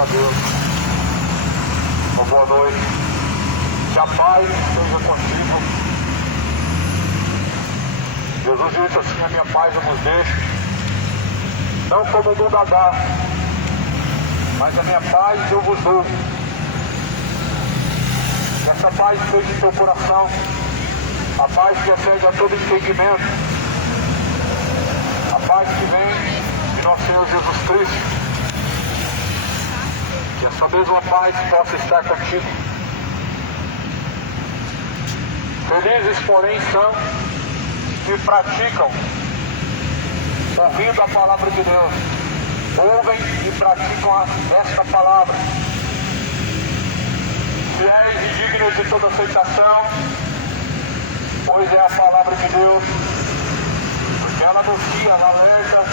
a Deus. Uma boa noite. Que a paz esteja contigo. Jesus disse assim: a minha paz eu vos deixo, não como o mundo dá, mas a minha paz eu vos dou. Que essa paz esteja em teu coração, a paz que excede a todo entendimento, a paz que vem de nosso Senhor Jesus Cristo. Que essa mesma paz possa estar contigo. Felizes, porém, são que praticam, ouvindo a palavra de Deus, ouvem e praticam esta palavra. Fiéis e dignos de toda aceitação, pois é a palavra de Deus, porque ela anuncia, ela alerta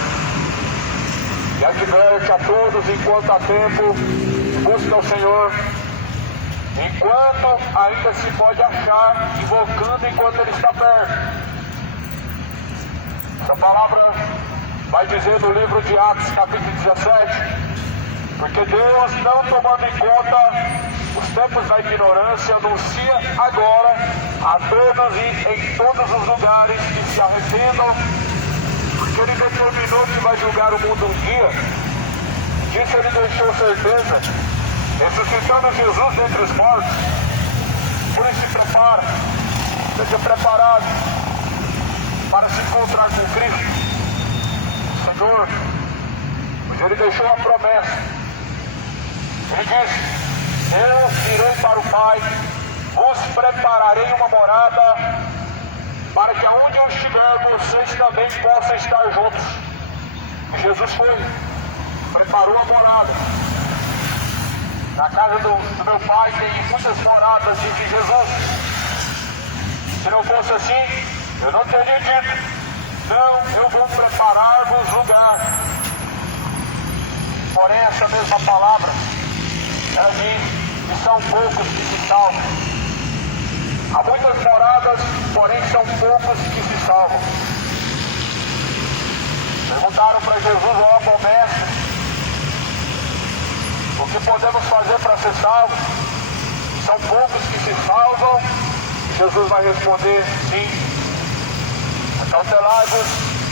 e adverte a todos enquanto há tempo. Busca o Senhor enquanto ainda se pode achar, invocando enquanto Ele está perto. Essa palavra vai dizer no livro de Atos, capítulo 17, porque Deus, não tomando em conta os tempos da ignorância, anuncia agora a todos e em todos os lugares que se arrependam, porque Ele determinou que vai julgar o mundo um dia. Disso Ele deixou certeza, ressuscitando Jesus dentre os mortos. Por isso se prepara, seja preparado para se encontrar com Cristo. Senhor, pois Ele deixou a promessa. Ele disse: eu irei para o Pai, vos prepararei uma morada, para que aonde eu estiver, vocês também possam estar juntos. E Jesus foi, preparou a morada. Na casa do meu Pai tem muitas moradas, disse Jesus. Se não fosse assim, eu não teria dito: não, eu vou preparar-vos lugar. Porém, essa mesma palavra, ela diz que são poucos que se salvam. Há muitas moradas, porém são poucos que se salvam. Perguntaram para Jesus: ó bom mestre, o que podemos fazer para ser salvos? São poucos que se salvam. Jesus vai responder: sim. Acautelai-vos,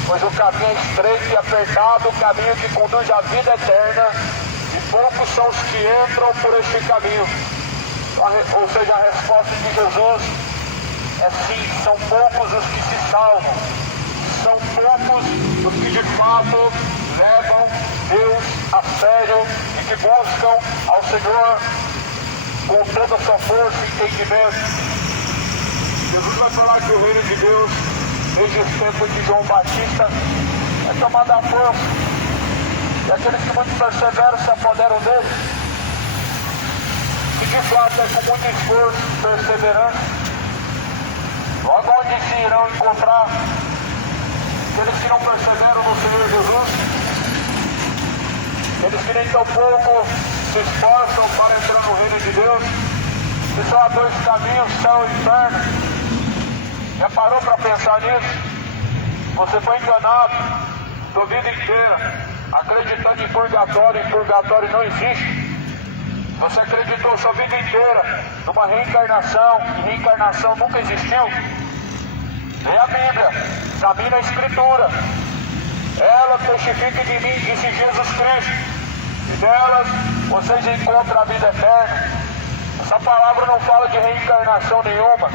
pois o caminho é estreito e apertado, o caminho que conduz à vida eterna, e poucos são os que entram por este caminho. Ou seja, a resposta de Jesus é sim, são poucos os que se salvam. São poucos os que de fato levam Deus a sério e que buscam ao Senhor com toda a sua força e entendimento. Jesus vai falar que o reino de Deus, desde os tempos de João Batista, é tomado à força, e aqueles que muito perseveram se apoderam dele. E de fato é com muito esforço e perseverança. Logo onde se irão encontrar aqueles que não perseveram no Senhor Jesus, aqueles que nem tão pouco se esforçam para entrar no reino de Deus, que só há dois caminhos, céu e inferno. Já parou para pensar nisso? Você foi enganado sua vida inteira, acreditando em purgatório, e purgatório não existe. Você acreditou sua vida inteira numa reencarnação, e reencarnação nunca existiu. Lê a Bíblia, examina a Escritura. Ela testifica de mim, disse Jesus Cristo, e delas vocês encontram a vida eterna. Essa palavra não fala de reencarnação nenhuma.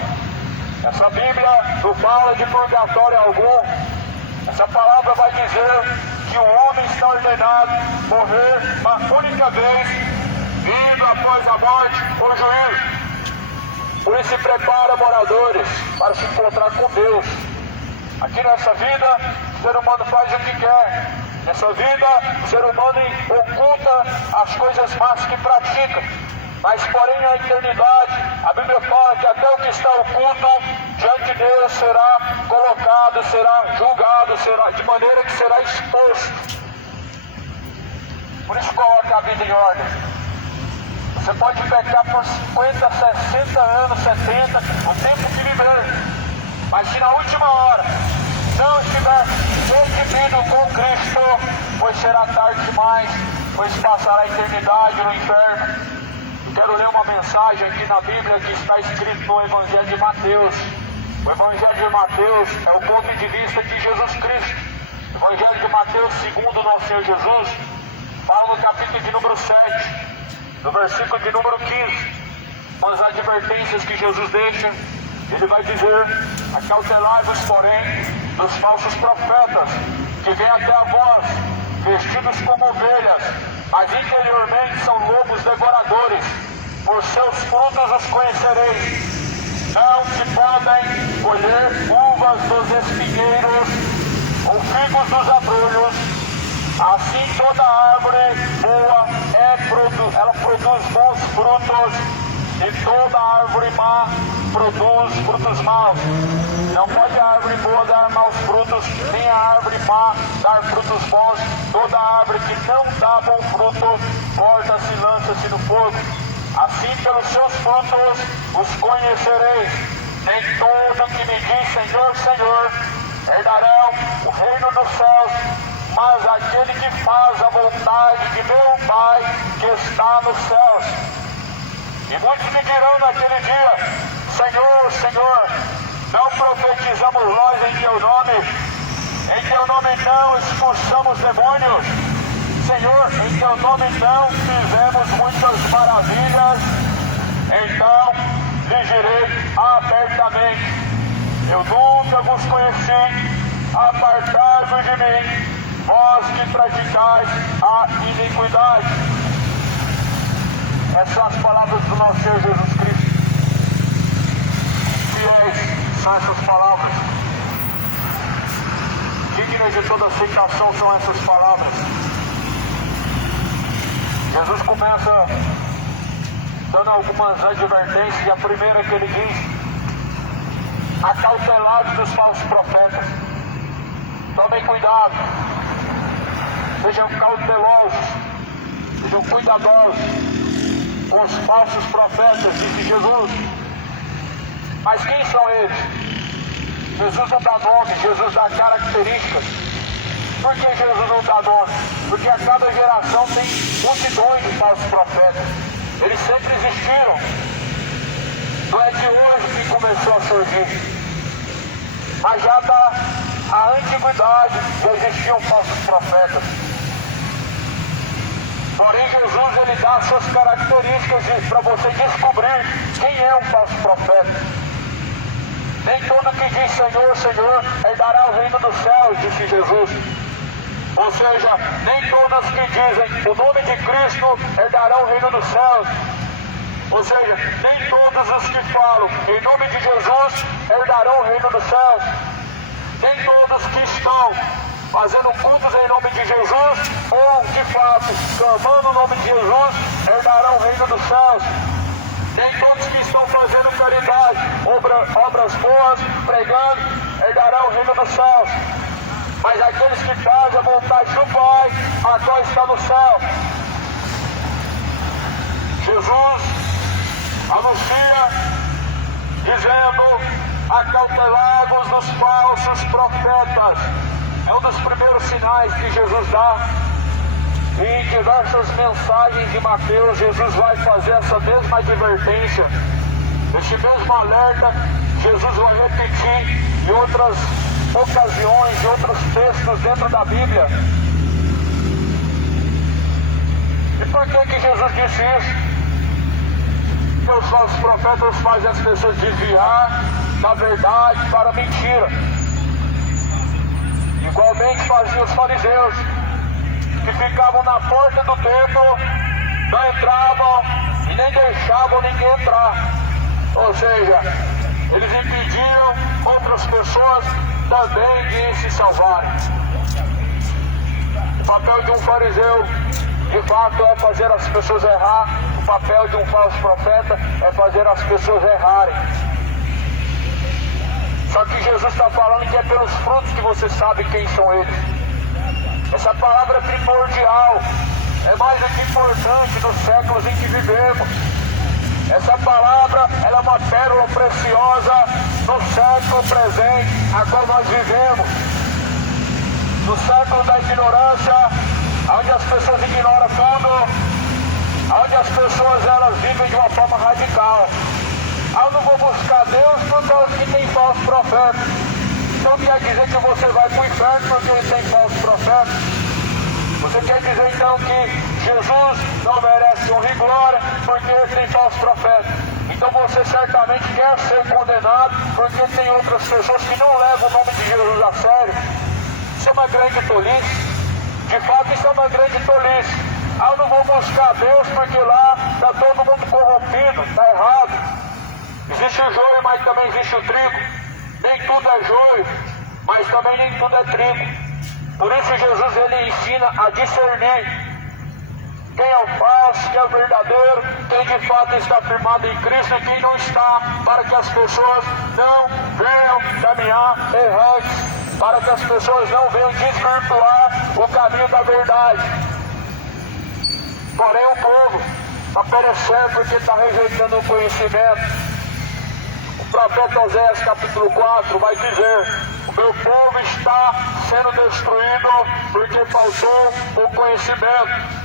Essa Bíblia não fala de purgatório algum. Essa palavra vai dizer que o homem está ordenado a morrer uma única vez, vindo após a morte o juízo. Por isso se prepara, moradores, para se encontrar com Deus. Aqui nessa vida, o ser humano faz o que quer. Nessa vida, o ser humano oculta as coisas más que pratica. Mas porém na eternidade, a Bíblia fala que até o que está oculto diante de Deus será colocado, será julgado, será, de maneira que será exposto. Por isso coloque a vida em ordem. Você pode pecar por 50, 60 anos, 70, o tempo que viver. Mas se na última hora não estiver redimido com Cristo, pois será tarde demais. pois passará a eternidade no inferno. Eu quero ler uma mensagem aqui na Bíblia que está escrito no Evangelho de Mateus. O Evangelho de Mateus é o ponto de vista de Jesus Cristo. O Evangelho de Mateus, segundo nosso Senhor Jesus, fala no capítulo de número 7, no versículo de número 15, com as advertências que Jesus deixa. Ele vai dizer: acautelai-vos, porém, dos falsos profetas, que vêm até a vós, vestidos como ovelhas, mas interiormente são lobos devoradores. Por seus frutos os conhecereis. Não se podem colher uvas dos espinheiros ou figos dos abrolhos. Assim toda árvore boa ela produz bons frutos, e toda árvore má produz frutos maus. Não pode a árvore boa dar maus frutos, nem a árvore má dar frutos bons. Toda árvore que não dá bom fruto, corta-se e lança-se no fogo. Assim pelos seus frutos os conhecereis. Nem todo que me diz Senhor, Senhor, herdarão o reino dos céus, mas aquele que faz a vontade de meu Pai que está nos céus. E muitos me dirão naquele dia: Senhor, Senhor, não profetizamos nós em teu nome? Em teu nome não expulsamos demônios? Senhor, em teu nome não fizemos muitas maravilhas? Então lhe direi abertamente: eu nunca vos conheci, apartai-vos de mim, vós que praticais a iniquidade. Essas são as palavras do nosso Senhor Jesus Cristo. Fiéis são essas palavras. Dignas de toda aceitação são essas palavras. Jesus começa dando algumas advertências, e a primeira que ele diz: acautelai-vos dos falsos profetas. Tomem cuidado, sejam cautelosos, sejam cuidadosos com os falsos profetas, disse Jesus. Mas quem são eles? Jesus não dá nome, Jesus dá características. Por que Jesus não dá nome? Porque a cada geração tem multidões de falsos profetas. Eles sempre existiram. Não é de hoje que começou a surgir. Mas já da antiguidade já existiam falsos profetas. Porém, Jesus ele dá as suas características para você descobrir quem é um falso profeta. Nem todo que diz Senhor, Senhor, herdará o reino dos céus, disse Jesus. Ou seja, nem todos que dizem o nome de Cristo herdarão o reino dos céus. Ou seja, nem todos os que falam em nome de Jesus herdarão o reino dos céus. Nem todos que estão fazendo cultos em nome de Jesus, ou de fato clamando o nome de Jesus, herdarão o reino dos céus. Nem todos que estão fazendo caridade, obras boas, pregando, herdarão o reino dos céus. Mas aqueles que fazem a vontade do Pai, a qual está no céu. Jesus anuncia, dizendo: acautelai-vos dos falsos profetas. É um dos primeiros sinais que Jesus dá. E em diversas mensagens de Mateus, Jesus vai fazer essa mesma advertência. Este mesmo alerta, Jesus vai repetir em outras ocasiões, em outros textos dentro da Bíblia. E por que Jesus disse isso? Porque os falsos profetas fazem as pessoas desviar da verdade para a mentira. Igualmente faziam os fariseus, que ficavam na porta do templo, não entravam e nem deixavam ninguém entrar. Ou seja, eles impediam outras pessoas também de se salvarem. O papel de um fariseu, de fato, é fazer as pessoas errar. O papel de um falso profeta é fazer as pessoas errarem. Só que Jesus está falando que é pelos frutos que você sabe quem são eles. Essa palavra é primordial, é mais do que importante nos séculos em que vivemos. Essa palavra ela é uma pérola preciosa no século presente, a qual nós vivemos. No século da ignorância, onde as pessoas ignoram tudo, onde as pessoas elas vivem de uma forma radical. Eu não vou buscar Deus por causa que tem falsos profetas. Então quer dizer que você vai para o inferno porque tem falsos profetas? Você quer dizer então que Jesus não merece honra e glória porque tem falsos profetas? Então você certamente quer ser condenado porque tem outras pessoas que não levam o nome de Jesus a sério. Isso é uma grande tolice. De fato, isso é uma grande tolice. Eu não vou buscar Deus porque lá está todo mundo corrompido, está errado. Existe o joio, mas também existe o trigo. Nem tudo é joio, mas também nem tudo é trigo. Por isso Jesus ele ensina a discernir quem é o falso, quem é o verdadeiro, quem de fato está firmado em Cristo e quem não está, para que as pessoas não venham caminhar errantes, para que as pessoas não venham desvirtuar o caminho da verdade. Porém o povo está perecendo porque está rejeitando o conhecimento. O profeta Oséias capítulo 4 vai dizer: o meu povo está sendo destruído porque faltou o conhecimento.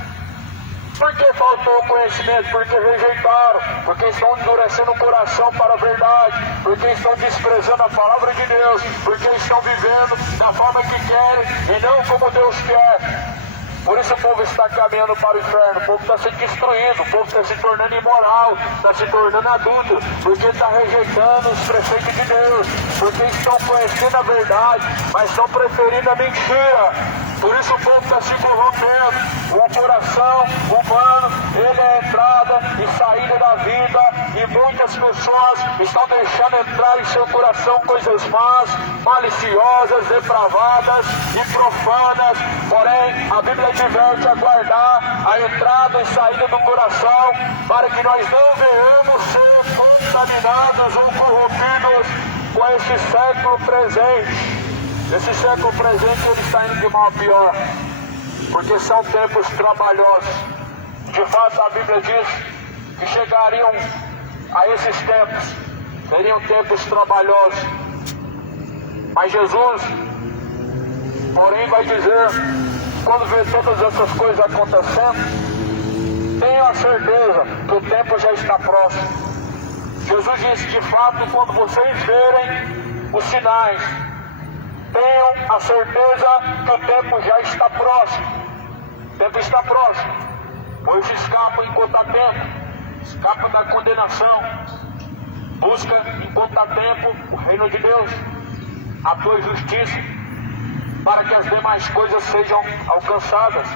Por que faltou o conhecimento? Porque rejeitaram, porque estão endurecendo o coração para a verdade, porque estão desprezando a palavra de Deus, porque estão vivendo da forma que querem e não como Deus quer. Por isso o povo está caminhando para o inferno, o povo está sendo destruído, o povo está se tornando imoral, está se tornando adulto, porque está rejeitando os preceitos de Deus, porque estão conhecendo a verdade, mas estão preferindo a mentira. Por isso o povo está se corrompendo. O coração humano, ele é a entrada e saída da vida, e muitas pessoas estão deixando entrar em seu coração coisas más, maliciosas, depravadas e profanas. Porém, a Bíblia adverte a guardar a entrada e saída do coração, para que nós não venhamos ser contaminados ou corrompidos com esse século presente. Esse século presente ele está indo de mal a pior, porque são tempos trabalhosos. De fato, a Bíblia diz que chegariam a esses tempos, seriam tempos trabalhosos. Mas Jesus, porém, vai dizer, quando vê todas essas coisas acontecendo, tenham a certeza que o tempo já está próximo. Jesus disse, de fato, quando vocês verem os sinais, tenham a certeza que o tempo já está próximo. O tempo está próximo, pois escapam enquanto há tempo, escapam da condenação. Busca enquanto há tempo o reino de Deus, a tua justiça, para que as demais coisas sejam alcançadas.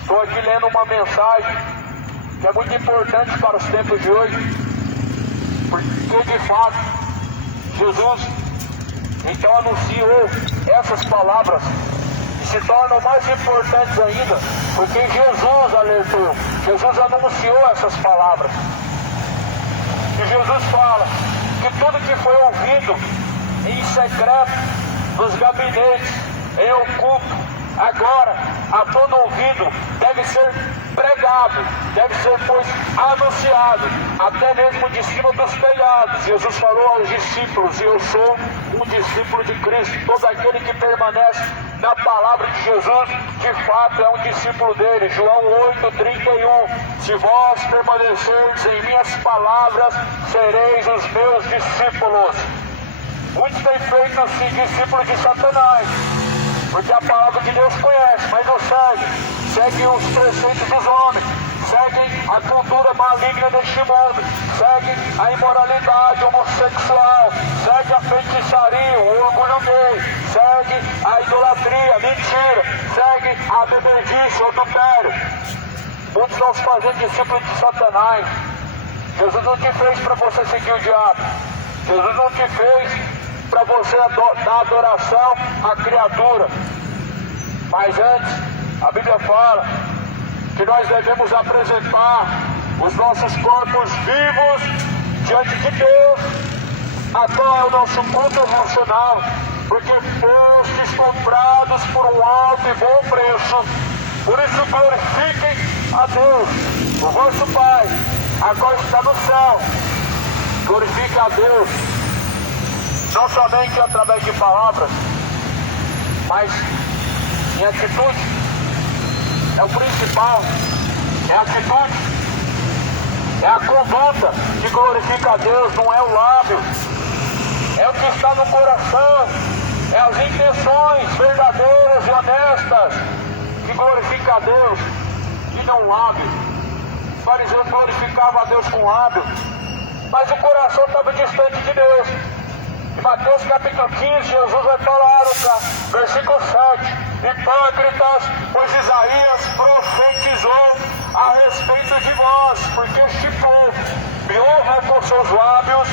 Estou aqui lendo uma mensagem que é muito importante para os tempos de hoje, porque de fato Jesus então anunciou essas palavras que se tornam mais importantes ainda, porque Jesus alertou, Jesus anunciou essas palavras. E Jesus fala que tudo que foi ouvido em secreto, nos gabinetes, em oculto, agora a todo ouvido deve ser pregado, deve ser, pois, anunciado, até mesmo de cima dos telhados. Jesus falou aos discípulos, e eu sou um discípulo de Cristo. Todo aquele que permanece na palavra de Jesus, de fato é um discípulo dele. João 8:31. Se vós permanecerdes em minhas palavras, sereis os meus discípulos. Muitos têm feito-se discípulos de Satanás, porque a palavra de Deus conhece, mas não segue. Seguem os preceitos dos homens, seguem a cultura maligna deste mundo, seguem a imoralidade homossexual, seguem a feitiçaria, o orgulho gay, seguem a idolatria, a mentira, seguem a bebedice, o adultério. Muitos estão se fazendo discípulos de Satanás. Jesus não te fez para você seguir o diabo. Jesus não te fez para você dar adoração à criatura. Mas antes, a Bíblia fala que nós devemos apresentar os nossos corpos vivos diante de Deus. Agora é o nosso culto emocional, porque fostes comprados por um alto e bom preço. Por isso glorifiquem a Deus, o vosso Pai, agora está no céu. Glorifique a Deus, não somente através de palavras, mas em atitude. é o principal, é a atitude, é a conduta que glorifica a Deus, não é o lábio, é o que está no coração, é as intenções verdadeiras e honestas que glorifica a Deus, e não o lábio. Os fariseus glorificavam a Deus com o lábio, mas o coração estava distante de Deus. Em Mateus capítulo 15, Jesus vai falar, versículo 7, hipócritas, pois Isaías profetizou a respeito de vós, porque este povo me honra com seus lábios,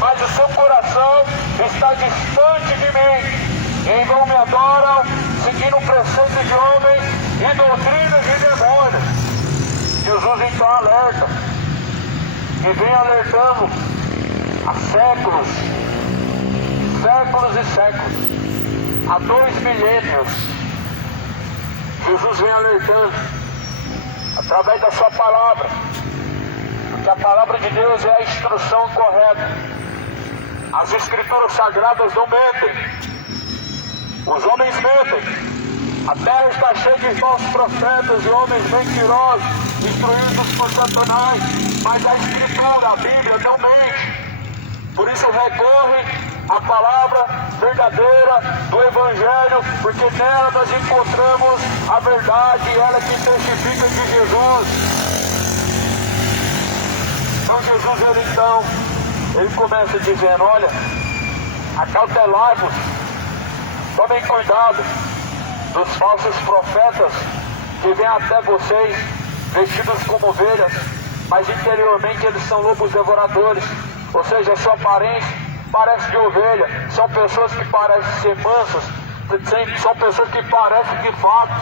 mas o seu coração está distante de mim. Em vão me adoram, seguindo preceitos de homens e doutrinas de demônios. Jesus então alerta, e vem alertando há séculos e séculos, há 2 milênios. Jesus vem alertando através da sua palavra, porque a palavra de Deus é a instrução correta. As escrituras sagradas não mentem, os homens mentem. A terra está cheia de falsos profetas e homens mentirosos, instruídos por Satanás, mas a escritura, a Bíblia, não mente. Por isso recorre à palavra verdadeira do Evangelho, porque nela nós encontramos a verdade, ela que testifica de Jesus. Então Jesus, ele começa dizendo, olha, acautelai-vos, tomem cuidado dos falsos profetas que vêm até vocês vestidos como ovelhas, mas interiormente eles são lobos devoradores. Ou seja, a sua aparência parece de ovelha, são pessoas que parecem ser mansas, são pessoas que parecem de fato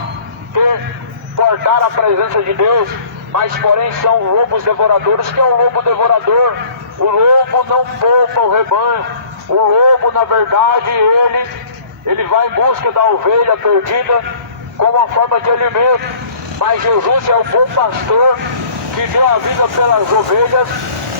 portar a presença de Deus, mas porém são lobos devoradores. Que é o lobo devorador? O lobo não poupa o rebanho. O lobo, na verdade, ele vai em busca da ovelha perdida como uma forma de alimento, mas Jesus é o bom pastor que deu a vida pelas ovelhas.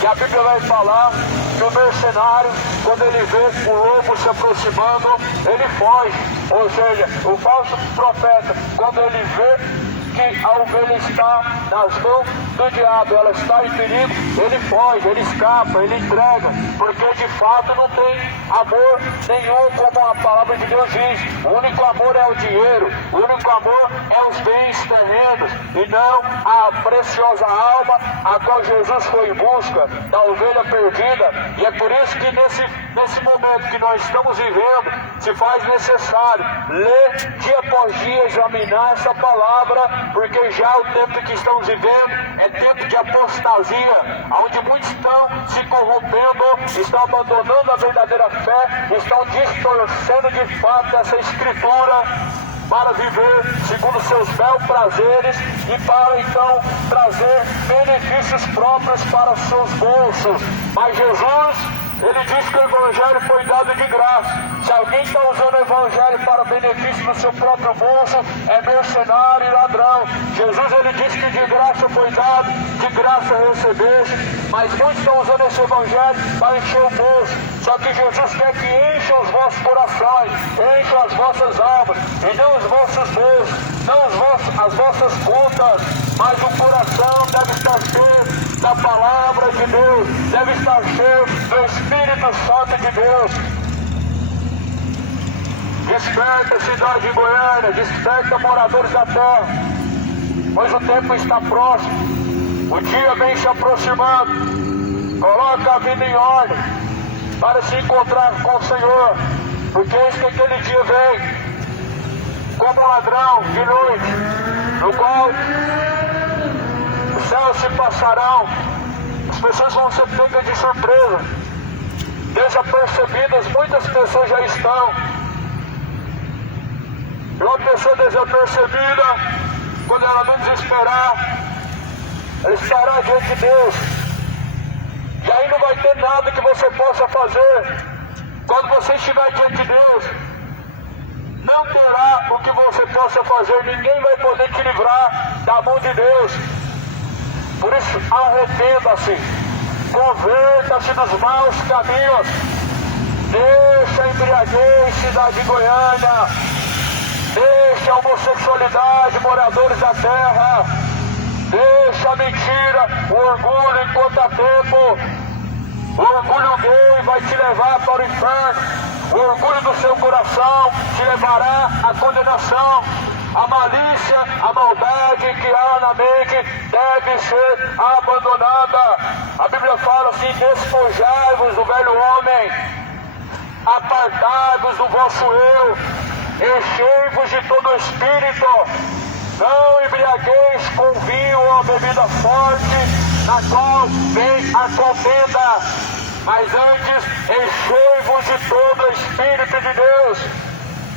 E a Bíblia vai falar que o mercenário, quando ele vê o lobo se aproximando, ele foge. Ou seja, o falso profeta, quando ele vê que a ovelha está nas mãos do diabo, ela está em perigo, ele foge, ele escapa, ele entrega, porque de fato não tem amor nenhum, como a palavra de Deus diz. O único amor é o dinheiro, o único amor é os bens terrenos, e não a preciosa alma a qual Jesus foi em busca da ovelha perdida. E é por isso que nesse momento que nós estamos vivendo, se faz necessário ler dia após dia, examinar essa palavra, porque já o tempo que estamos vivendo é tempo de apostasia, onde muitos estão se corrompendo, estão abandonando a verdadeira fé, estão distorcendo de fato essa escritura para viver segundo seus belos prazeres e para então trazer benefícios próprios para os seus bolsos. Mas Jesus, ele diz que o Evangelho foi dado de graça. Se alguém está usando o Evangelho para benefício do seu próprio bolso, é mercenário e ladrão. Jesus, ele disse que de graça foi dado, de graça recebeste, mas muitos estão usando esse Evangelho para encher o bolso. Só que Jesus quer que encham os vossos corações, encham as vossas almas, e não os vossos bolsos, não as vossas contas, mas o coração deve estar cheio da palavra de Deus, deve estar cheio do Espírito Santo de Deus. Desperta, cidade de Goiânia, desperta, moradores da terra, pois o tempo está próximo, o dia vem se aproximando. Coloca a vida em ordem para se encontrar com o Senhor, porque eis que aquele dia vem como um ladrão de noite, no qual os céus se passarão, as pessoas vão ser pegas de surpresa, desapercebidas. Muitas pessoas já estão. E uma pessoa desapercebida, quando ela menos esperar, ela estará diante de Deus, e aí não vai ter nada que você possa fazer. Quando você estiver diante de Deus, não terá o que você possa fazer, ninguém vai poder te livrar da mão de Deus. Por isso, arrependa-se, converta-se dos maus caminhos, deixa a embriaguez, cidade de Goiânia, Deixa a homossexualidade, moradores da terra. Deixa a mentira, o orgulho enquanto há tempo. O orgulho gay vai te levar para o inferno. O orgulho do seu coração te levará à condenação. A malícia, a maldade que há na mente deve ser abandonada. A Bíblia fala assim: despojai-vos do velho homem, apartai-vos do vosso eu, enchei-vos de todo o espírito. Não embriagueis com vinho ou bebida forte, na qual vem a contenda, mas antes enchei-vos de todo o Espírito de Deus.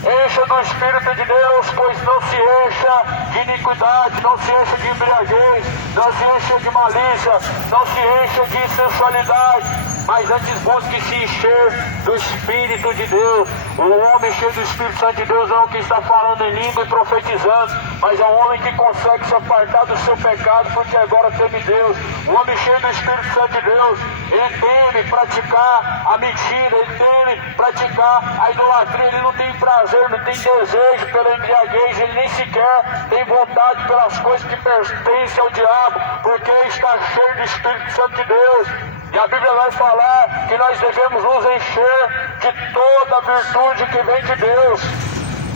Encha do Espírito de Deus, pois não se encha de iniquidade, não se encha de embriaguez, não se encha de malícia, não se encha de insensualidade, mas antes busque se encher do Espírito de Deus. O homem cheio do Espírito Santo de Deus não é o que está falando em língua e profetizando, mas é um homem que consegue se apartar do seu pecado, porque agora teme Deus. O homem cheio do Espírito Santo de Deus, ele teme praticar a mentira, ele teme praticar a idolatria, ele não tem prazer, não tem desejo pela embriaguez, ele nem sequer tem vontade pelas coisas que pertencem ao diabo, porque está cheio do Espírito Santo de Deus. E a Bíblia vai falar que nós devemos nos encher de toda a virtude que vem de Deus.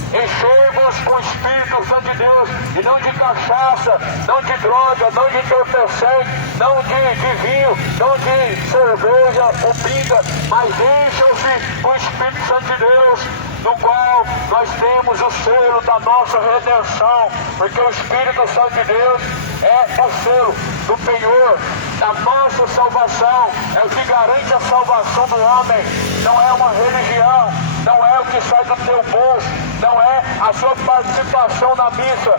Enchei-vos com o Espírito Santo de Deus, e não de cachaça, não de droga, não de entorpecente, não de vinho, não de cerveja ou pinga, mas encham-se com o Espírito Santo de Deus, no qual nós temos o selo da nossa redenção, porque o Espírito Santo de Deus é o selo do penhor da nossa salvação, é o que garante a salvação do homem. Não é uma religião, não é o que sai do teu bolso, não é a sua participação na missa,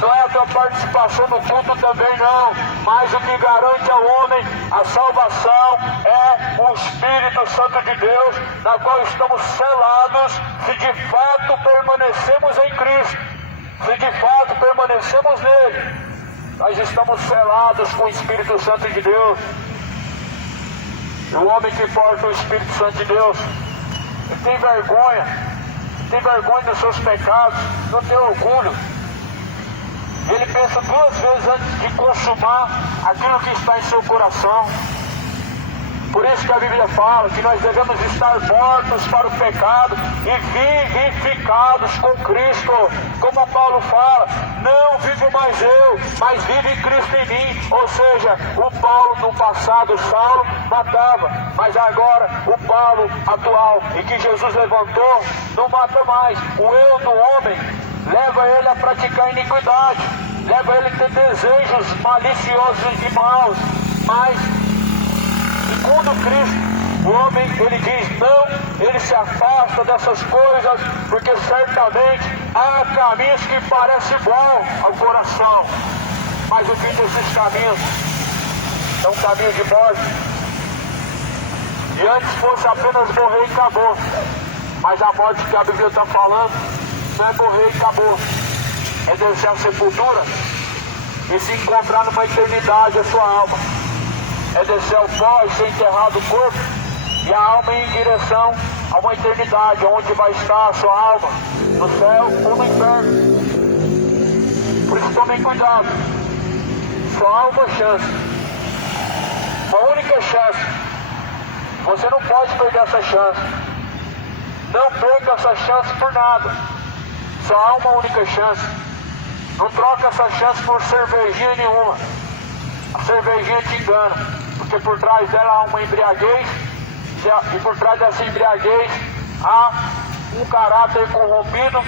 não é a tua participação no culto também não, mas o que garante ao homem a salvação é o Espírito Santo de Deus, na qual estamos selados se de fato permanecemos em Cristo, se de fato permanecemos nele. Nós estamos selados com o Espírito Santo de Deus. E o homem que porta o Espírito Santo de Deus, ele tem vergonha dos seus pecados, não tem orgulho. Ele pensa duas vezes antes de consumar aquilo que está em seu coração. Por isso que a Bíblia fala que nós devemos estar mortos para o pecado e vivificados com Cristo. Como Paulo fala, não vivo mais eu, mas vive Cristo em mim. Ou seja, o Paulo no passado, Saulo, matava, mas agora o Paulo atual e que Jesus levantou, não mata mais. O eu do homem leva ele a praticar iniquidade, leva ele a ter desejos maliciosos e maus, mas segundo Cristo, o homem, ele diz não, ele se afasta dessas coisas, porque certamente há caminhos que parecem bons ao coração, mas o fim desses caminhos é um caminho de morte. E antes fosse apenas morrer e acabou, mas a morte que a Bíblia está falando não é morrer e acabou, é descer a sepultura e se encontrar numa eternidade a sua alma. É descer ao pó e ser enterrado o corpo, e a alma ir em direção a uma eternidade, onde vai estar a sua alma, no céu ou no inferno. Por isso tomem cuidado, só há uma chance, uma única chance, você não pode perder essa chance, não perca essa chance por nada, só há uma única chance, não troca essa chance por cervejinha nenhuma, a cervejinha te engana. Porque por trás dela há uma embriaguez, e por trás dessa embriaguez há um caráter corrompido,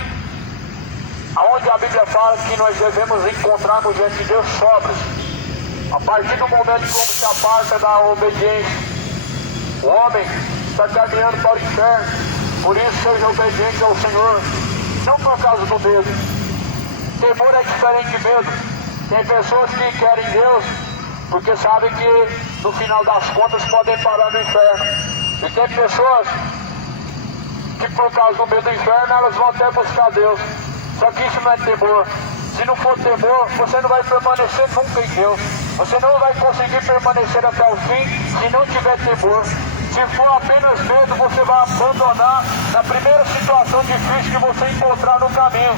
aonde a Bíblia fala que nós devemos encontrarmos diante de Deus sóbrios. A partir do momento que o homem se aparta da obediência, o homem está caminhando para o inferno. Por isso seja obediente ao Senhor, não por causa do medo. Temor é diferente de medo. Tem pessoas que querem Deus porque sabem que no final das contas podem parar no inferno. E tem pessoas que por causa do medo do inferno elas vão até buscar Deus. Só que isso não é temor. Se não for temor, você não vai permanecer nunca em Deus. Você não vai conseguir permanecer até o fim se não tiver temor. Se for apenas medo, você vai abandonar na primeira situação difícil que você encontrar no caminho.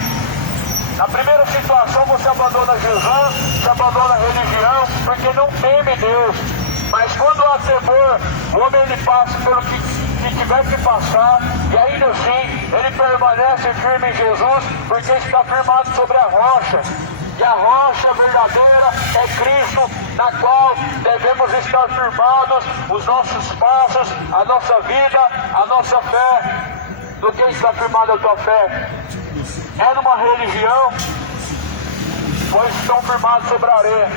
Na primeira situação você abandona Jesus, você abandona a religião, porque não teme Deus. Mas quando há temor, o homem ele passa pelo que tiver que passar, e ainda assim ele permanece firme em Jesus, porque está firmado sobre a rocha. E a rocha verdadeira é Cristo, na qual devemos estar firmados os nossos passos, a nossa vida, a nossa fé. No que está firmada a tua fé? É numa religião? Pois estão firmados sobre a areia.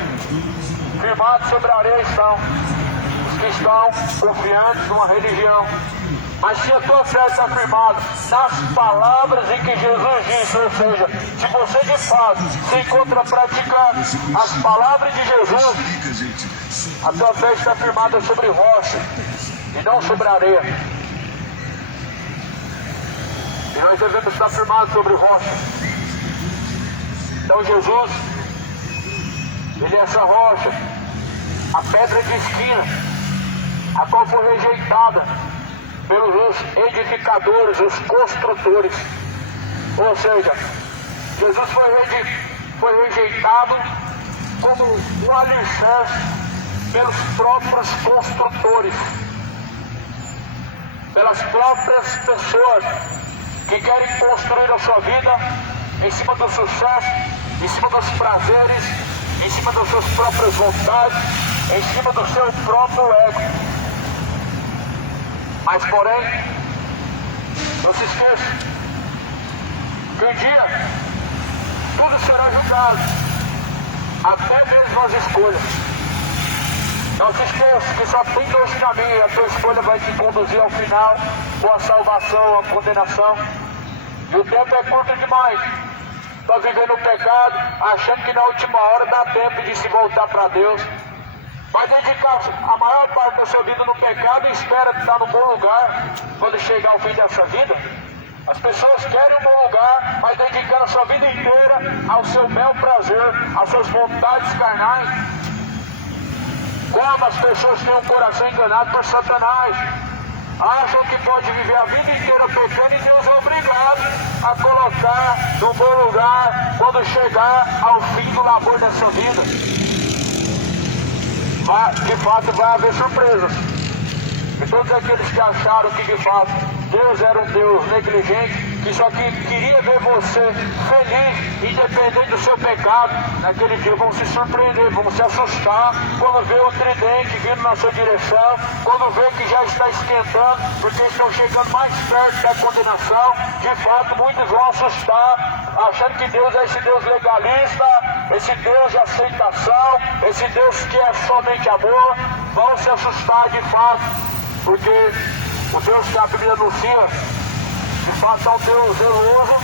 Firmados sobre a areia estão os que estão confiantes numa religião. Mas se a tua fé está firmada nas palavras em que Jesus disse, ou seja, se você de fato se encontra praticando as palavras de Jesus, a tua fé está firmada sobre rocha e não sobre areia. E nós devemos estar firmados sobre rocha. Então Jesus, ele é essa rocha, a pedra de esquina, a qual foi rejeitada pelos edificadores, os construtores. Ou seja, Jesus foi rejeitado como um alicerce pelos próprios construtores, pelas próprias pessoas que querem construir a sua vida em cima do sucesso, em cima dos prazeres, em cima das suas próprias vontades, em cima do seu próprio ego. Mas porém, não se esqueça que um dia tudo será julgado, até mesmo as escolhas. Não se esqueça que só tem dois caminhos, e a tua escolha vai te conduzir ao final, ou a salvação ou a condenação. E o tempo é curto demais. Está vivendo o pecado, achando que na última hora dá tempo de se voltar para Deus. Vai dedicar a maior parte da sua vida no pecado e espera estar no bom lugar quando chegar ao fim dessa vida. As pessoas querem um bom lugar, mas dedicando a sua vida inteira ao seu bel prazer, às suas vontades carnais. Como as pessoas têm um coração enganado por Satanás, acham que pode viver a vida inteira pecando e Deus é obrigado a colocar no bom lugar quando chegar ao fim do labor dessa vida. De fato vai haver surpresas. E todos aqueles que acharam que de fato Deus era um Deus negligente, que só queria ver você feliz, independente do seu pecado, naquele dia vão se surpreender, vão se assustar quando vê o tridente vindo na sua direção, quando vê que já está esquentando, porque estão chegando mais perto da condenação. De fato, muitos vão assustar, achando que Deus é esse Deus legalista, esse Deus de aceitação, esse Deus que é somente amor. Vão se assustar de fato, porque o Deus que a Bíblia anuncia, de fato é um Deus zeloso,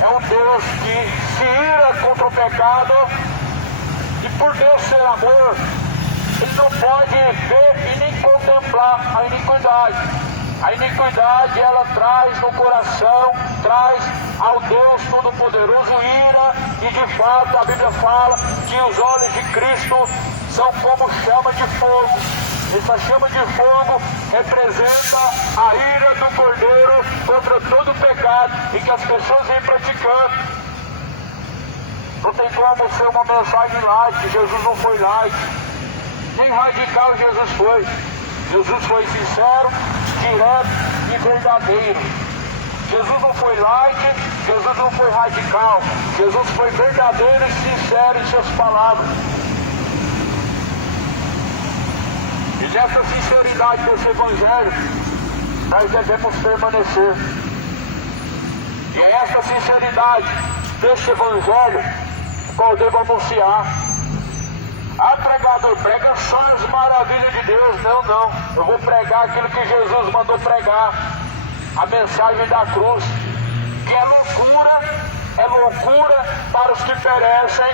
é um Deus que se ira contra o pecado, e por Deus ser amor, Ele não pode ver e nem contemplar a iniquidade. A iniquidade, ela traz no coração, traz ao Deus Todo-Poderoso ira, e de fato a Bíblia fala que os olhos de Cristo são como chama de fogo. Essa chama de fogo representa a ira do Cordeiro contra todo o pecado e que as pessoas vêm praticando. Não tem como ser uma mensagem light. Jesus não foi light, nem radical Jesus foi. Jesus foi sincero, direto e verdadeiro. Jesus não foi light, Jesus não foi radical. Jesus foi verdadeiro e sincero em suas palavras. E nessa sinceridade desse Evangelho, nós devemos permanecer. E é essa sinceridade desse Evangelho que eu devo anunciar. Ah, pregador, prega só as maravilhas de Deus. Não. Eu vou pregar aquilo que Jesus mandou pregar. A mensagem da cruz. Que é loucura para os que perecem,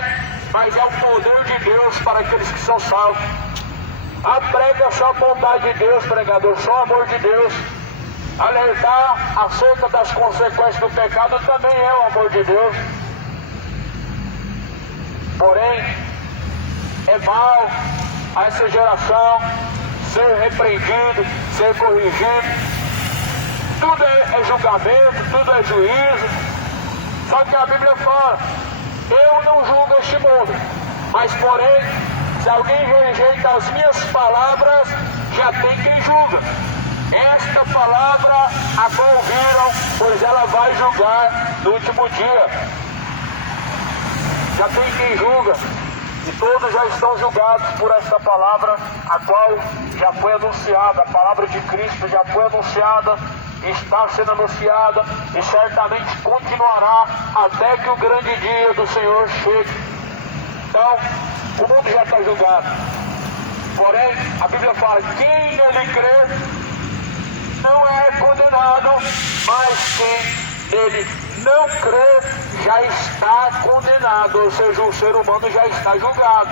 mas é o poder de Deus para aqueles que são salvos. Ah, prega só a bondade de Deus, pregador, só o amor de Deus. Alertar acerca das consequências do pecado também é o amor de Deus. Porém, é mal a essa geração ser repreendido, ser corrigido. Tudo é julgamento, tudo é juízo. Só que a Bíblia fala, eu não julgo este mundo, mas porém, se alguém rejeita as minhas palavras, já tem quem julga. Esta palavra a qual ouviram, pois ela vai julgar no último dia. Já tem quem julga, e todos já estão julgados por esta palavra, a qual já foi anunciada. A palavra de Cristo já foi anunciada, está sendo anunciada, e certamente continuará até que o grande dia do Senhor chegue. Então, o mundo já está julgado. Porém, a Bíblia fala, quem nele crê, não é condenado, mas quem nele não crê, já está condenado. Ou seja, o ser humano já está julgado.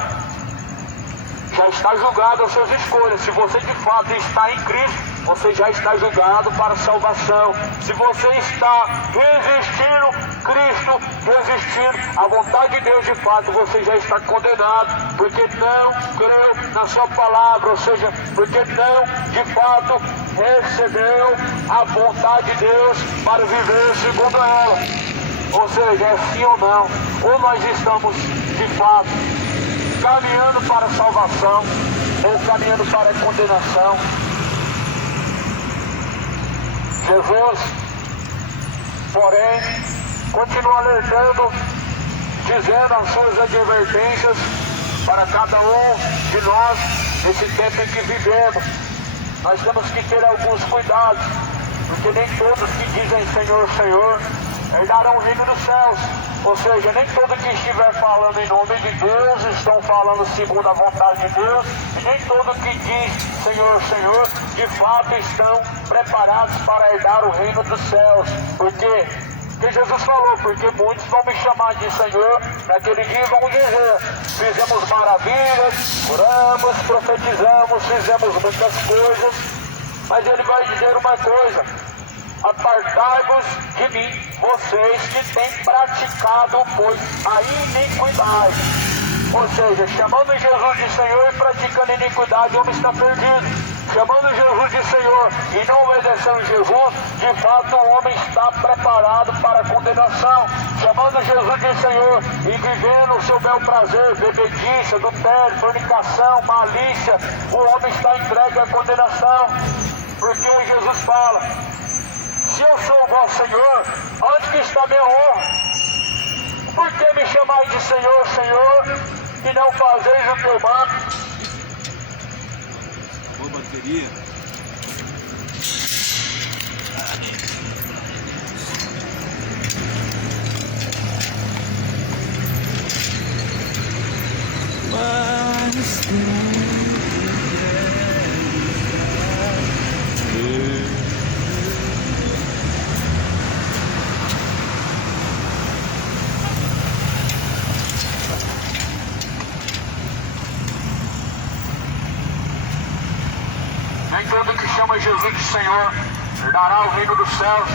Já está julgado as suas escolhas. Se você de fato está em Cristo, você já está julgado para a salvação. Se você está resistindo Cristo, resistindo à vontade de Deus de fato, você já está condenado, porque não creu na sua palavra, ou seja, porque não de fato recebeu a vontade de Deus para viver segundo ela. Ou seja, é sim ou não. Ou nós estamos de fato caminhando para a salvação, ou caminhando para a condenação. Jesus, porém, continua alertando, dizendo as suas advertências para cada um de nós nesse tempo em que vivemos. Nós temos que ter alguns cuidados, porque nem todos que dizem Senhor, Senhor, herdarão o reino dos céus. Ou seja, nem todo que estiver falando em nome de Deus estão falando segundo a vontade de Deus, e nem todo que diz Senhor, Senhor, de fato estão preparados para herdar o reino dos céus. Por quê? Porque Jesus falou, porque muitos vão me chamar de Senhor, naquele dia vão dizer, fizemos maravilhas, curamos, profetizamos, fizemos muitas coisas, mas ele vai dizer uma coisa, apartai-vos de mim, vocês que têm praticado, pois, a iniquidade. Ou seja, chamando Jesus de Senhor e praticando iniquidade, o homem está perdido. Chamando Jesus de Senhor e não obedecendo Jesus, de fato o homem está preparado para a condenação. Chamando Jesus de Senhor e vivendo o seu bel prazer, bebedice, adultério, fornicação, malícia, o homem está entregue à condenação. Porque Jesus fala, se eu sou o vosso Senhor, onde que está minha honra? Por que me chamais de Senhor, Senhor, e não fazeis o que eu mando? Boa bateria. Nem todo que chama Jesus de Senhor herdará o reino dos céus.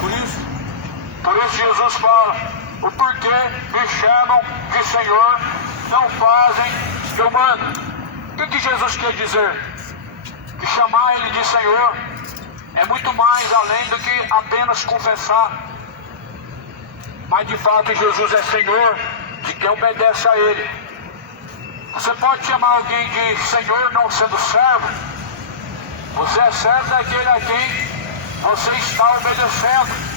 Por isso Jesus fala, o porquê me chamam de Senhor, não fazem o que eu mando. O que Jesus quer dizer? Que chamar Ele de Senhor é muito mais além do que apenas confessar. Mas de fato Jesus é Senhor de quem obedece a Ele. Você pode chamar alguém de Senhor não sendo servo? Você é servo daquele a quem você está obedecendo.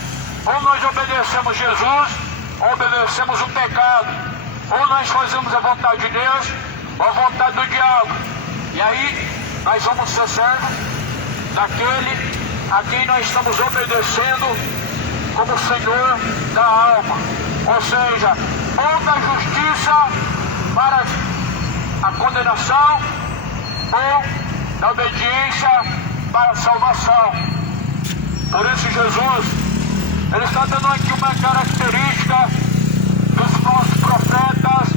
Ou nós obedecemos Jesus, ou obedecemos o pecado. Ou nós fazemos a vontade de Deus, ou a vontade do diabo. E aí, nós vamos ser servos daquele a quem nós estamos obedecendo como Senhor da alma. Ou seja, ou da justiça para a condenação, ou da obediência para a salvação. Por isso Jesus, Ele está dando aqui uma característica dos nossos profetas,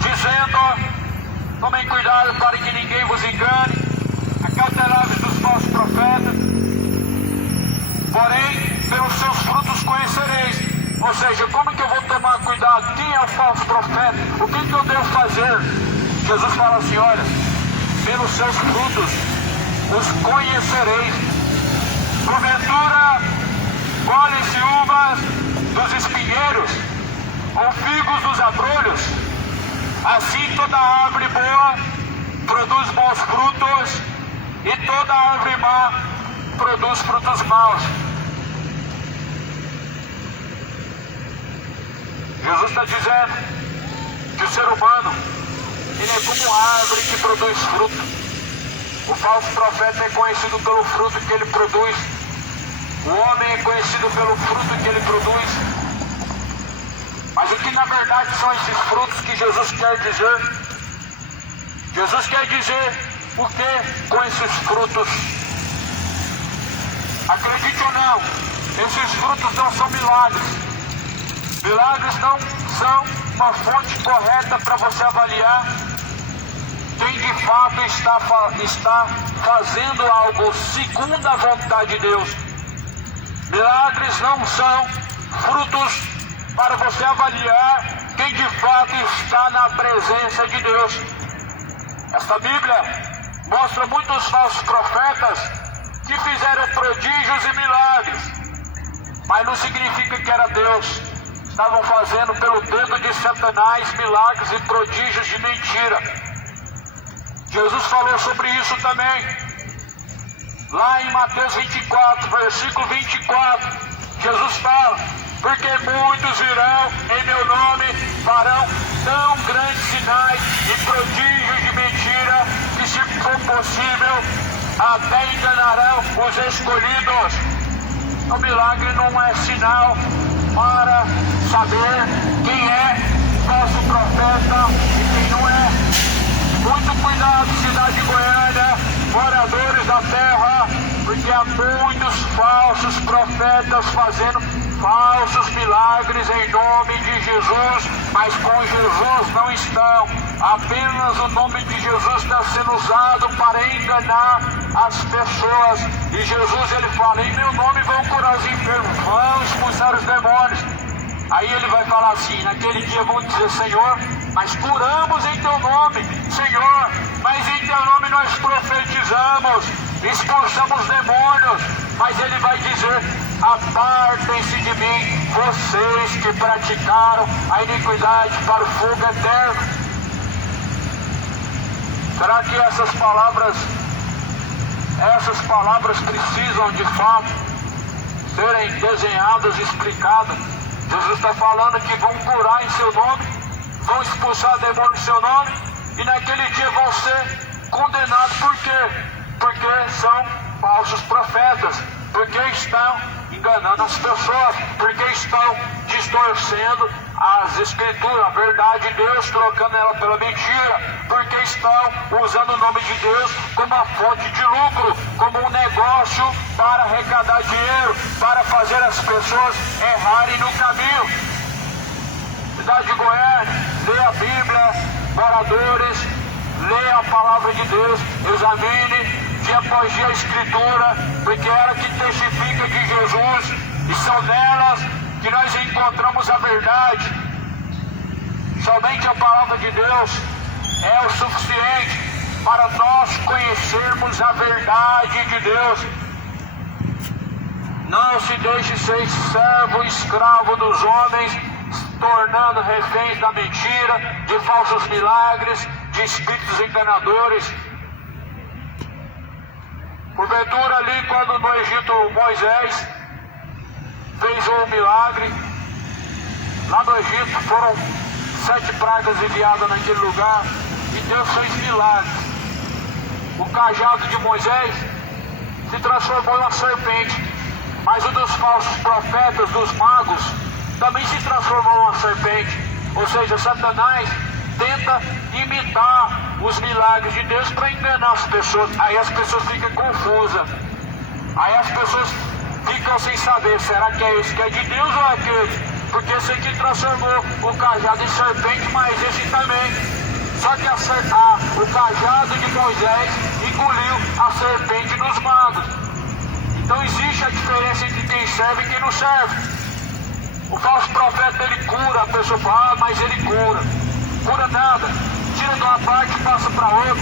dizendo, tomem cuidado para que ninguém vos engane, acautelai-vos dos falsos profetas, porém, pelos seus frutos conhecereis. Ou seja, como que eu vou tomar cuidado? Quem é o falso profeta? O que eu devo fazer? Jesus fala assim, olha, pelos seus frutos os conhecereis. Porventura, colhem-se uvas dos espinheiros, ou figos dos abrolhos. Assim toda árvore boa produz bons frutos, e toda árvore má produz frutos maus. Jesus está dizendo que o ser humano, ele é como árvore que produz fruto. O falso profeta é conhecido pelo fruto que ele produz. O homem é conhecido pelo fruto que ele produz. Mas o que na verdade são esses frutos que Jesus quer dizer? Jesus quer dizer o que com esses frutos? Acredite ou não, esses frutos não são milagres. Milagres não são uma fonte correta para você avaliar quem de fato está fazendo algo segundo a vontade de Deus. Milagres não são frutos para você avaliar quem de fato está na presença de Deus. Esta Bíblia mostra muitos falsos profetas que fizeram prodígios e milagres, mas não significa que era Deus. Estavam fazendo pelo dedo de Satanás milagres e prodígios de mentira. Jesus falou sobre isso também. Lá em Mateus 24, versículo 24, Jesus fala: porque muitos virão em meu nome, farão tão grandes sinais e prodígios de mentira, que se for possível, até enganarão os escolhidos. O milagre não é sinal para saber quem é falso profeta e quem não é. Muito cuidado, cidade de Goiânia, moradores da terra, porque há muitos falsos profetas fazendo falsos milagres em nome de Jesus, mas com Jesus não estão. Apenas o nome de Jesus está sendo usado para enganar as pessoas. E Jesus, ele fala: em meu nome vão curar os enfermos, vão expulsar os demônios. Aí ele vai falar assim: naquele dia vão dizer: Senhor, mas curamos em teu nome. Senhor, mas em teu nome nós profetizamos, expulsamos demônios. Mas ele vai dizer: apartem-se de mim, vocês que praticaram a iniquidade, para o fogo eterno. Será que essas palavras precisam de fato serem desenhadas e explicadas? Jesus está falando que vão curar em seu nome, vão expulsar demônios em seu nome, e naquele dia vão ser condenados. Por quê? Porque são falsos profetas, porque estão enganando as pessoas, porque estão distorcendo as escrituras, a verdade de Deus, trocando ela pela mentira, porque estão usando o nome de Deus como uma fonte de lucro, como um negócio para arrecadar dinheiro, para fazer as pessoas errarem no caminho. Cidade de Goiânia, leia a Bíblia, moradores, leia a palavra de Deus, examine dia após dia a Escritura, porque é ela que testifica de Jesus, e são nelas que nós encontramos a verdade. Somente a palavra de Deus é o suficiente para nós conhecermos a verdade de Deus. Não se deixe ser servo, escravo dos homens, tornando reféns da mentira, de falsos milagres, de espíritos enganadores. Porventura, ali quando no Egito Moisés fez um milagre, lá no Egito foram 7 pragas enviadas naquele lugar, e Deus fez milagres. O cajado de Moisés se transformou em uma serpente, mas o dos falsos profetas, dos magos, também se transformou em uma serpente. Ou seja, Satanás tenta imitar os milagres de Deus para enganar as pessoas. Aí as pessoas ficam confusas, aí as pessoas ficam sem saber: será que é esse que é de Deus ou é aquele? Porque esse aqui transformou o cajado em serpente, mas esse também. Só que o cajado de Moisés engoliu a serpente dos magos. Então existe a diferença entre quem serve e quem não serve. O falso profeta, ele cura, a pessoa fala: mas ele cura nada, tira de uma parte e passa para outra,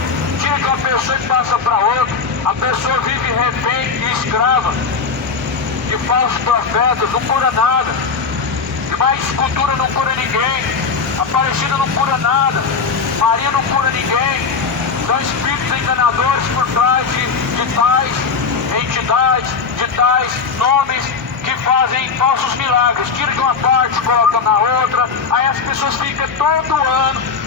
Imagina que uma pessoa que passa para outra, a pessoa vive refém e escrava de falsos profetas, não cura nada. E mais escultura não cura ninguém. Aparecida não cura nada. Maria não cura ninguém. São espíritos enganadores por trás de tais entidades, de tais nomes que fazem falsos milagres. Tira de uma parte, coloca na outra. Aí as pessoas ficam todo ano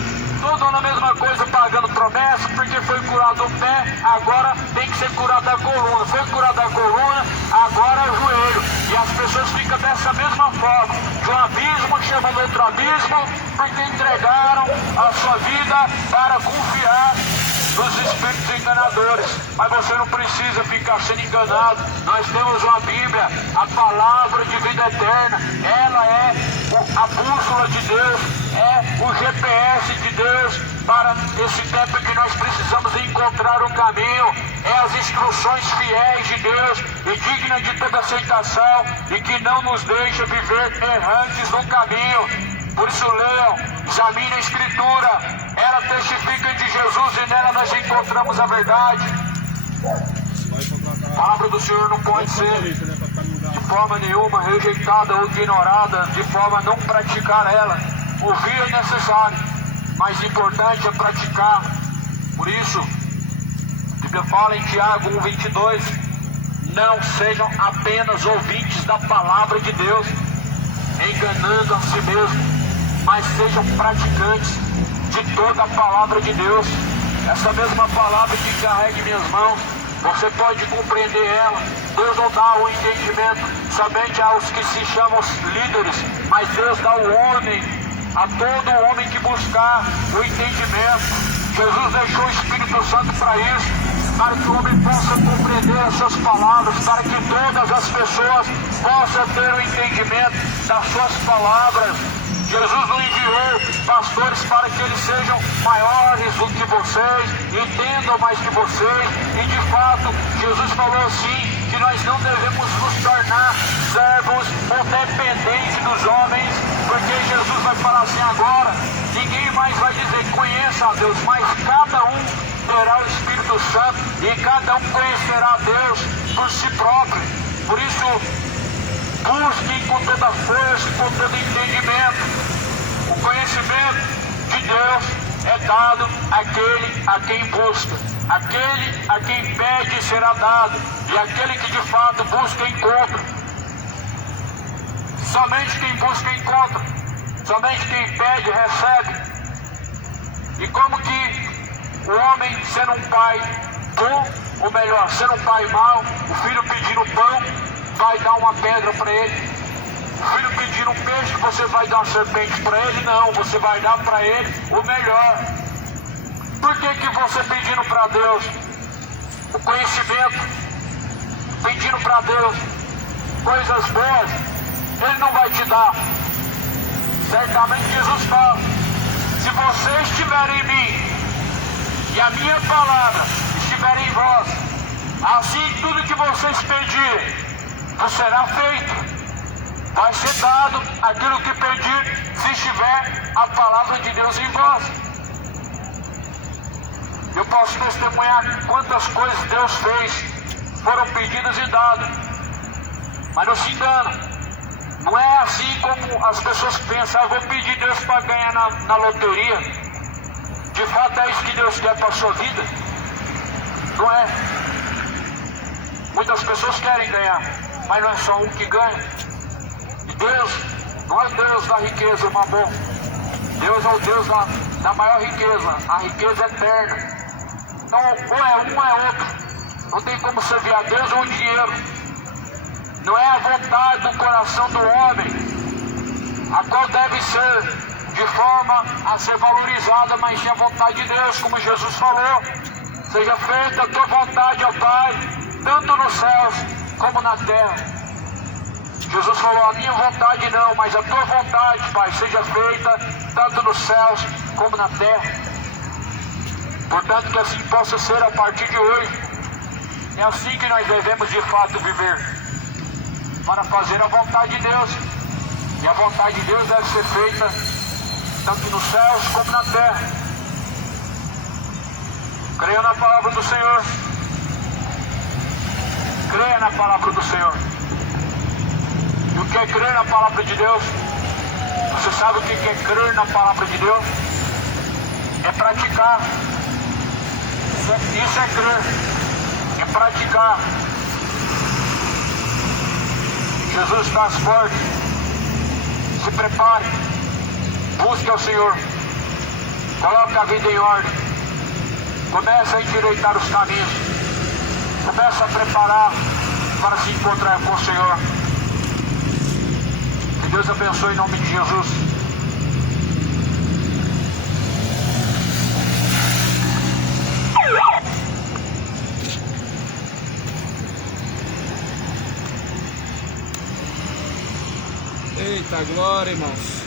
a mesma coisa, pagando promessa, porque foi curado o pé, agora tem que ser curado a coluna. Foi curado a coluna, agora é o joelho. E as pessoas ficam dessa mesma forma, de um abismo chamando outro abismo, porque entregaram a sua vida para confiar nos espíritos enganadores. Mas você não precisa ficar sendo enganado. Nós temos uma Bíblia, a palavra de vida eterna. Ela é a bússola de Deus, é o GPS de Deus para esse tempo que nós precisamos encontrar o caminho. É as instruções fiéis de Deus e dignas de toda aceitação, e que não nos deixa viver errantes no caminho. Por isso leiam, examine a Escritura. Ela testifica de Jesus e nela nós encontramos a verdade. A palavra do Senhor não pode ser de forma nenhuma rejeitada ou ignorada, de forma a não praticar ela. Ouvir é necessário, mas importante é praticar. Por isso, a Bíblia fala em Tiago 1:22, não sejam apenas ouvintes da palavra de Deus, enganando a si mesmo, mas sejam praticantes de toda a palavra de Deus. Essa mesma palavra que carrega em minhas mãos, você pode compreender ela. Deus não dá o entendimento somente aos que se chamam líderes, mas Deus dá ao homem, a todo homem que buscar o entendimento. Jesus deixou o Espírito Santo para isso, para que o homem possa compreender essas palavras, para que todas as pessoas possam ter o entendimento das suas palavras. Jesus não enviou pastores para que eles sejam maiores do que vocês, entendam mais que vocês, e de fato Jesus falou assim, que nós não devemos nos tornar servos ou dependentes dos homens, porque Jesus vai falar assim agora, ninguém mais vai dizer conheça a Deus, mas cada um terá o Espírito Santo e cada um conhecerá a Deus por si próprio. Por isso, busquem com toda a força e com todo entendimento. O conhecimento de Deus é dado àquele a quem busca. Aquele a quem pede será dado, e aquele que de fato busca encontra. Somente quem busca encontra. Somente quem pede recebe. E como que o homem, sendo um pai bom, ou melhor, sendo um pai mau, o filho pedindo pão, vai dar uma pedra para ele? O filho pedindo um peixe, você vai dar uma serpente para ele? Não, você vai dar para ele o melhor. Por que você pedindo para Deus o conhecimento, pedindo para Deus coisas boas, Ele não vai te dar? Certamente Jesus fala, se você estiver em mim e a minha palavra estiver em vós, assim tudo que vocês pedirem vos será feito. Vai ser dado aquilo que pedir, se estiver a palavra de Deus em vós. Eu posso testemunhar quantas coisas Deus fez, foram pedidas e dadas. Mas não se engana, não é assim como as pessoas pensam, eu vou pedir Deus para ganhar na loteria. De fato é isso que Deus quer para a sua vida? Não é. Muitas pessoas querem ganhar, mas não é só um que ganha. E Deus não é o Deus da riqueza, o mamon. Deus é o Deus da maior riqueza, a riqueza eterna. Então, ou é um ou é outro. Não tem como servir a Deus ou o dinheiro. Não é a vontade do coração do homem, a qual deve ser de forma a ser valorizada, mas sim a vontade de Deus, como Jesus falou. Seja feita a tua vontade, ó Pai, tanto nos céus como na terra. Jesus falou, a minha vontade não, mas a tua vontade, Pai, seja feita tanto nos céus como na terra. Portanto, que assim possa ser a partir de hoje. É assim que nós devemos de fato viver, para fazer a vontade de Deus. E a vontade de Deus deve ser feita tanto nos céus como na terra. Creia na palavra do Senhor. Creia na palavra do Senhor. E o que é crer na palavra de Deus? Você sabe o que é crer na palavra de Deus? É praticar. Isso é crer. É praticar. Jesus está às portas. Se prepare. Busque ao Senhor. Coloque a vida em ordem. Comece a endireitar os caminhos. Comece a preparar para se encontrar com o Senhor. Que Deus abençoe em nome de Jesus. Eita glória, irmãos.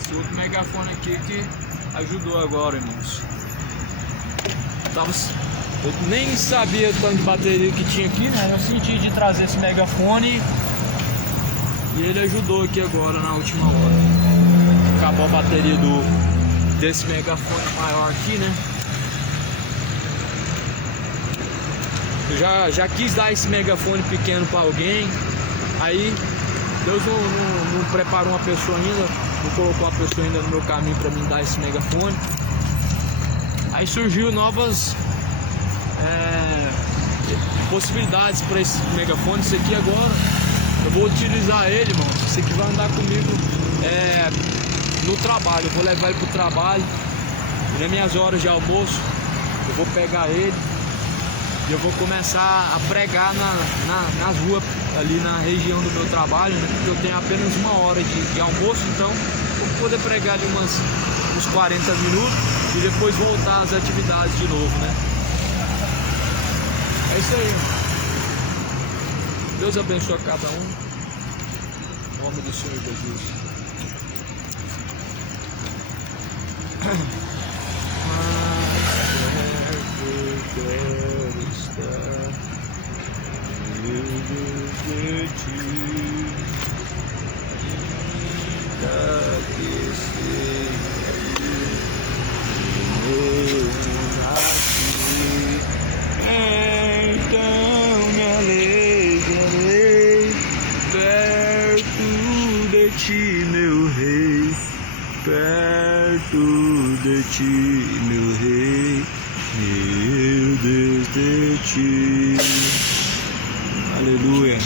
Esse outro megafone aqui que ajudou agora, irmãos. Eu nem sabia o tanto de bateria que tinha aqui, mas eu senti de trazer esse megafone e ele ajudou aqui agora na última hora. Acabou a bateria desse megafone maior aqui, né? Eu já quis dar esse megafone pequeno para alguém, aí Deus não preparou uma pessoa ainda, não colocou uma pessoa ainda no meu caminho para me dar esse megafone. Aí surgiu novas possibilidades para esse megafone. Esse aqui agora eu vou utilizar ele, irmão. Esse aqui vai andar comigo no trabalho. Eu vou levar ele pro trabalho e nas minhas horas de almoço eu vou pegar ele e eu vou começar a pregar nas ruas ali na região do meu trabalho, né? Porque eu tenho apenas uma hora de almoço, então eu vou poder pregar ali uns 40 minutos e depois voltar às atividades de novo, né? É isso aí. Deus abençoe a cada um. Em nome do Senhor Jesus. Quero estar de ti, ainda que seja eu nasci, então me alegrarei perto de ti, meu rei, perto de ti, meu rei. Meu Deus de ti, aleluia.